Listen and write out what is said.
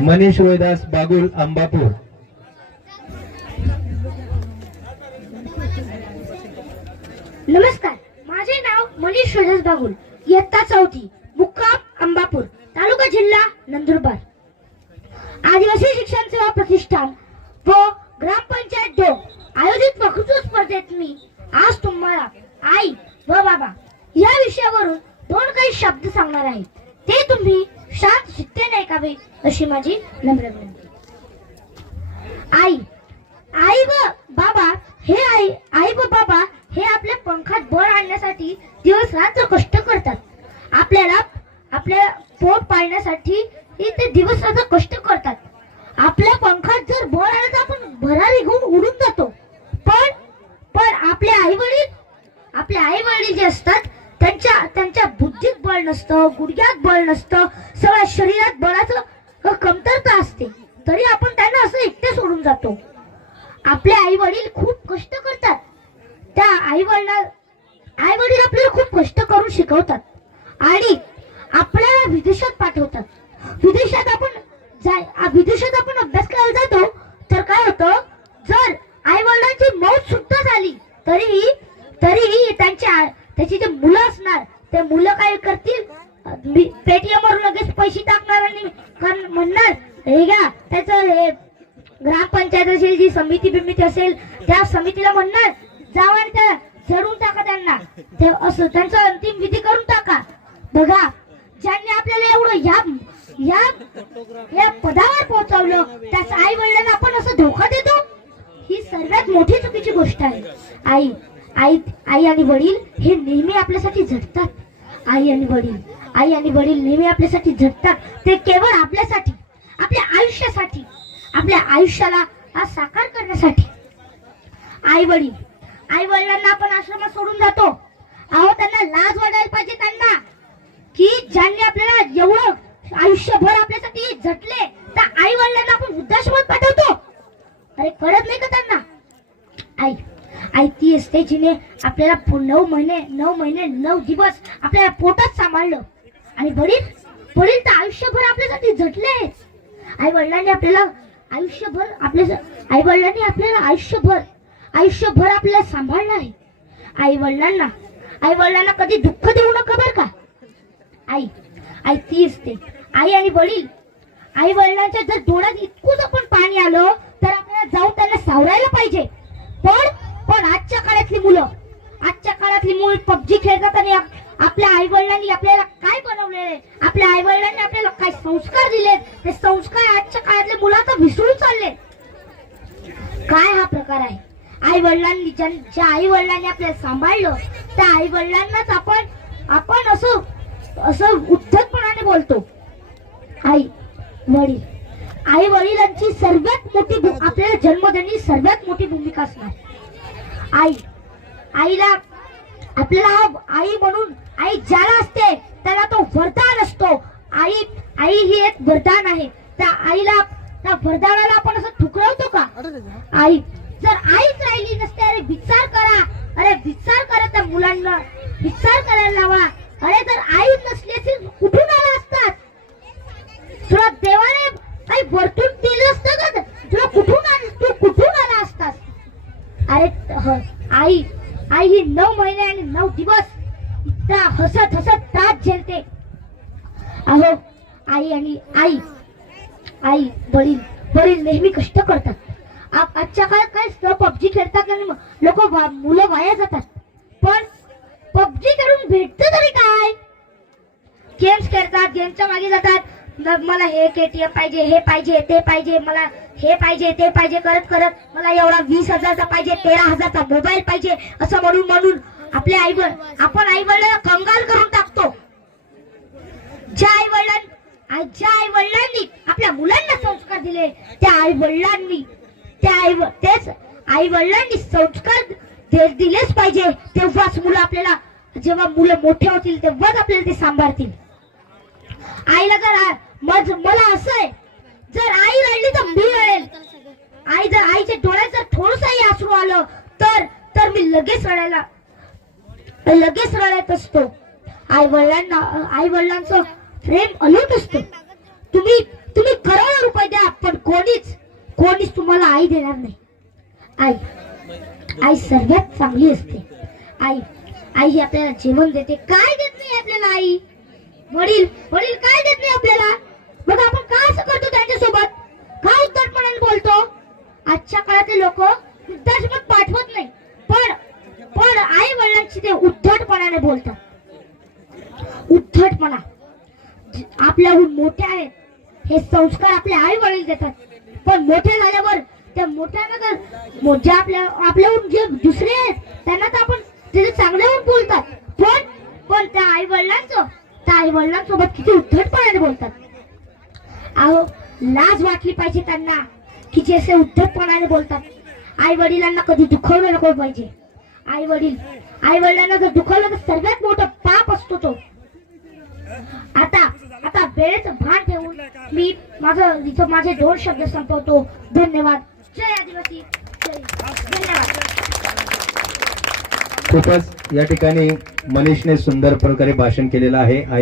मनीष रोहिदास बागुल अंबापूर. नमस्कार माझे नाव मनीष रोहिदास बागुल इयत्ता चौथी मुक्काम अंबापूर तालुका जिल्हा नंदुरबार. आदिवासी शिक्षण सेवा प्रतिष्ठान व ग्रामपंचायत डो आयोजित वक्तृत्व स्पर्धेत मी आज तुम्हाला आई व बाबा या विषयावरून दोन काही शब्द सांगणार आहे. ते तुम्ही शांत शिकते बाई? अशी माझी नम्र विनंती. आई आई व बाबा हे आई आई व बाबा हे आपल्या पंखात बळ आणण्यासाठी दिवस रात्र कष्ट करतात. आपल्याला आपल्या पोट पाळण्यासाठी ते दिवस रात्र कष्ट करतात. आपल्या पंखात जर बळ आलं तर आपण भरारी घेऊन उडून जातो पण पण आपले आई वडील आपले आई वडील जे असतात त्यांच्या त्यांच्या बुद्धीत बळ नसतं गुडघ्यात बळ नसतं सगळ्या शरीरात बळाचं कमतरता असते. तरी आपण त्यांना असं एकटे सोडून जातो. आपले आई वडील खूप कष्ट करतात. त्या आई वडिला आई वडील आपल्याला खूप कष्ट करून शिकवतात. आणि आपल्याला विदेशात पाठवतात. विदेशात आपण जाय विदेशात आपण अभ्यास करायला जातो तर काय होतं? जर आई वडिलांची मौत सुद्धा झाली तरीही तरीही त्यांच्या त्याची जे मुलं असणार ते मुलं काय करतील? पेटीएम वर लगेच पैसे टाकणार आणि म्हणणार हे घ्या त्याचं हे ग्रामपंचायत असेल जी समिती बिमिती असेल त्या समितीला म्हणणार जावा आणि त्या झडून टाका त्यांना. ते असं त्यांचा अंतिम विधी करून टाका. बघा ज्यांनी आपल्याला एवढं या या या पदावर पोहोचवलं त्याच आई वडिलांना आपण असं धोका देतो? ही सर्वात मोठी चुकीची गोष्ट आहे. आई आई आई आणि वडील हे नेहमी आपल्यासाठी झटतात आई आणि वडील. आई आणि वडील नेहमी आपल्यासाठी झटतात ते केवळ आपल्यासाठी आपल्या आयुष्यासाठी आपल्या आयुष्याला हा साकार करण्यासाठी. आई वडील आई वडिलांना आपण आश्रमात सोडून जातो. अहो त्यांना लाज वाटायला पाहिजे त्यांना. की ज्यांनी आपल्याला एवढं आयुष्यभर आपल्यासाठी झटले तर आई वडिलांना आपण वृद्धाश्रमात पाठवतो. अरे कळत नाही का त्यांना? आई आई ती असते जिने आपल्याला पु- नऊ महिने नऊ महिने नऊ दिवस आपल्याला पोटच सांभाळलं. आणि वडील वडील तर आयुष्यभर आपल्यासाठी झटले आई वडिलांनी आपल्याला आयुष्यभर आपल्या आई वडिलांनी आपल्याला आयुष्यभर आयुष्यभर आपल्याला सांभाळलं आहे. आई वडिलांना आई वडिलांना कधी दुःख देऊ नका बरं का? आई आई ती असते. आई आणि वडील आई वडिलांच्या जर डोळ्यात इतकूच आपण पाणी आलं तर आपल्याला जाऊन त्यांना सावरायला पाहिजे. पण पण आजच्या काळातली मुलं आजच्या काळातली मुलं पबजी खेळतात आणि आपल्या आई वडिलांनी आपल्याला काय बनवलेले आपल्या आई वडिलांनी आपल्याला काय संस्कार दिले ते संस्कार आजच्या काळातले मुलं विसरून चालले. काय हा प्रकार आहे? आई वडिलांनी ज्या आई वडिलांनी आपल्याला सांभाळलं त्या आई वडिलांनाच आपण आपण असं असं उद्धटपणाने बोलतो. आई वडील आई वडिलांची सर्वात मोठी आपल्याला जन्म सर्वात मोठी भूमिका असणार. आई. आईला आपल्याला हा आई म्हणून आई ज्याला असते त्याला तो वरदान असतो. आई आई ही एक वरदान आहे. त्या आईला त्या वरदानाला आपण असं ठुकरवतो का? आई जर आईच राहिली नसते अरे विचार करा. अरे विचार करा त्या मुलांना विचार करायला लावा. अरे जर आई नसली असेल कुठून आला असतात तुला देवाने काही वरतून दिलं असतं का तुला कुठून आली तू कुठून आला असतास अरे ह, आई आई ही नऊ महिने आणि नऊ दिवस इतका हसत हसत त्रास झेलते. अहो आई आणि आई आई वडील वडील नेहमी कष्ट करतात. आजच्या काळात काय पबजी खेळतात आणि लोक मुलं वाया जातात. पण पबजी खेळून भेटत तरी काय? गेम्स खेळतात गेमच्या मागे जातात. मग मला हे केटीएम पाहिजे हे पाहिजे ते पाहिजे मला हे पाहिजे ते पाहिजे करत करत मला एवढा वीस हजारचा पाहिजे तेरा हजारचा मोबाईल पाहिजे असं म्हणून म्हणून आपले आई आपण आई वडिलांना कंगाल करून टाकतो. ज्या आई वडिलां ज्या आई वडिलांनी आपल्या मुलांना संस्कार दिले त्या आई वडिलांनी त्या आई तेच आई वडिलांनी संस्कार दिलेच पाहिजे तेव्हाच मुलं आपल्याला जेव्हा मुलं मोठे होतील तेव्हाच आपल्याला ते सांभाळतील. आईला जर मज- मला असं आहे जर आई रडली तर मी रडेल. आई जर आईच्या डोळ्यात जर थोडंसंही आसरू आलं तर तर मी लगेच रडायला लगेच रडत असतो. आई वडिलांना आई वडिलांचं प्रेम अलूट असतो. तुम्ही तुम्ही करोडो रुपये द्या पण कोणीच कोणीच तुम्हाला आई देणार नाही. आई आई सर्वात चांगली असते. आई आई ही आपल्याला जेवण देते. काय देत नाही आपल्याला आई? वडील वडील काय देत नाही आपल्याला? मग आपण का असं करतो त्यांच्यासोबत? का उद्धटपणाने बोलतो? आजच्या काळातले लोक वृद्धाश्रमात पाठवत नाही. पण पण आई वडिलांची ते उद्धटपणाने बोलतात. उद्धटपणा. आपल्याहून मोठे आहेत. हे संस्कार आपले आई वडील देतात. पण मोठे झाल्यावर त्या मोठ्यांना तर जे आपल्या आपल्याहून जे दुसरे आहेत त्यांना तर आपण तिथे चांगल्याहून बोलतात. पण पण त्या आई वडिलांचं आई वडिलांसोबत किती उद्धटपणाने बोलतात. अहो लाज वाटली पाहिजे त्यांना की जे असे उद्धटपणाने बोलतात. आई वडिलांना कधी दुखवलं नको पाहिजे. आई वडील आई वडिलांना जर दुखवलं तर सगळ्यात मोठं पाप असतो तो. आता आता वेळेच भान ठेवून मी माझं इथं माझे दोन शब्द संपवतो. धन्यवाद. जय आदिवासी. धन्यवाद. खूपच या ठिकाणी मनीषने सुंदर प्रकारे भाषण केलेलं आहे.